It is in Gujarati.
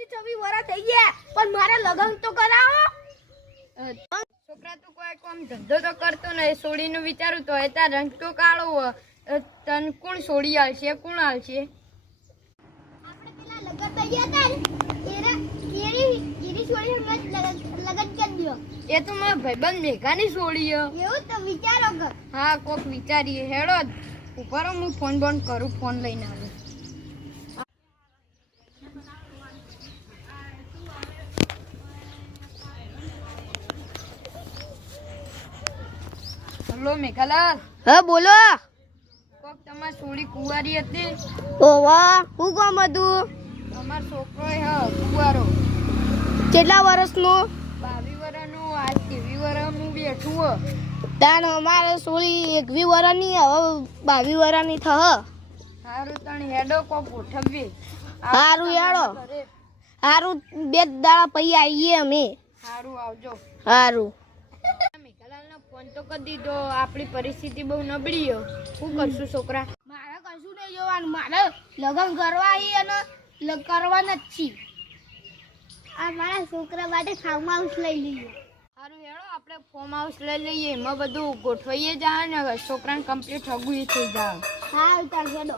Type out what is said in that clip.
26 વર્ષ થઈ ગયા પણ મારે લગન તો કરાવો. છોકરા તો કોઈ કામ ધંધો તો કરતો નહીં, સોડીનું વિચારું તો એ તાર રંગ તો કાળો તન કોણ સોડી આવશે, કોણ આવશે? આપણે પેલા લગન થઈ ગયા હતા ને એની છોડી લગન કરી દો. એ તો મારા ભાઈબંધ મેઘાની સોડી. એવું તો વિચારો કર. હા કોક વિચારીએ. હેડો ઉપર હું ફોન બંધ કરું, ફોન લઈને આવું. હલો મેઘાલાલ. હા બોલો. કોક તમારી સોડી કુંવારી હતી. ઓવા હું કામ હતું? અમારો છોકરો કુંવારો. કેટલા વર્ષનો? 22 વર્ષનો. આજ 23 વર્ષનું બેઠું હો. તાન અમારે સોળી 21 વર્ષની હવે 22 વર્ષની થહ. સારું તણ હેડો કોક ગોઠવીએ. હારું હેડો. હારું 2 દાડા પછી આવીએ અમે. સારું આવજો. હારું. મેઘાલાલનો ફોન તો કરી દીધો. આપણી પરિસ્થિતિ બહુ નબળી હો. શું કરશું છોકરા? મારે કશું નહીં જોવાનું. મારે લગ્ન કરવા આવી અને કરવાના જ છીએ. આ મારા છોકરા માટે ફાર્મ હાઉસ લઈ લઈએ. સારું હેડો આપણે ફોર્મ હાઉસ લઈ લઈએ. એમાં બધું ગોઠવાઈએ જાય ને છોકરાને કમ્પ્લીટ હગું થઈ જાય. હા ચાલ હેડો.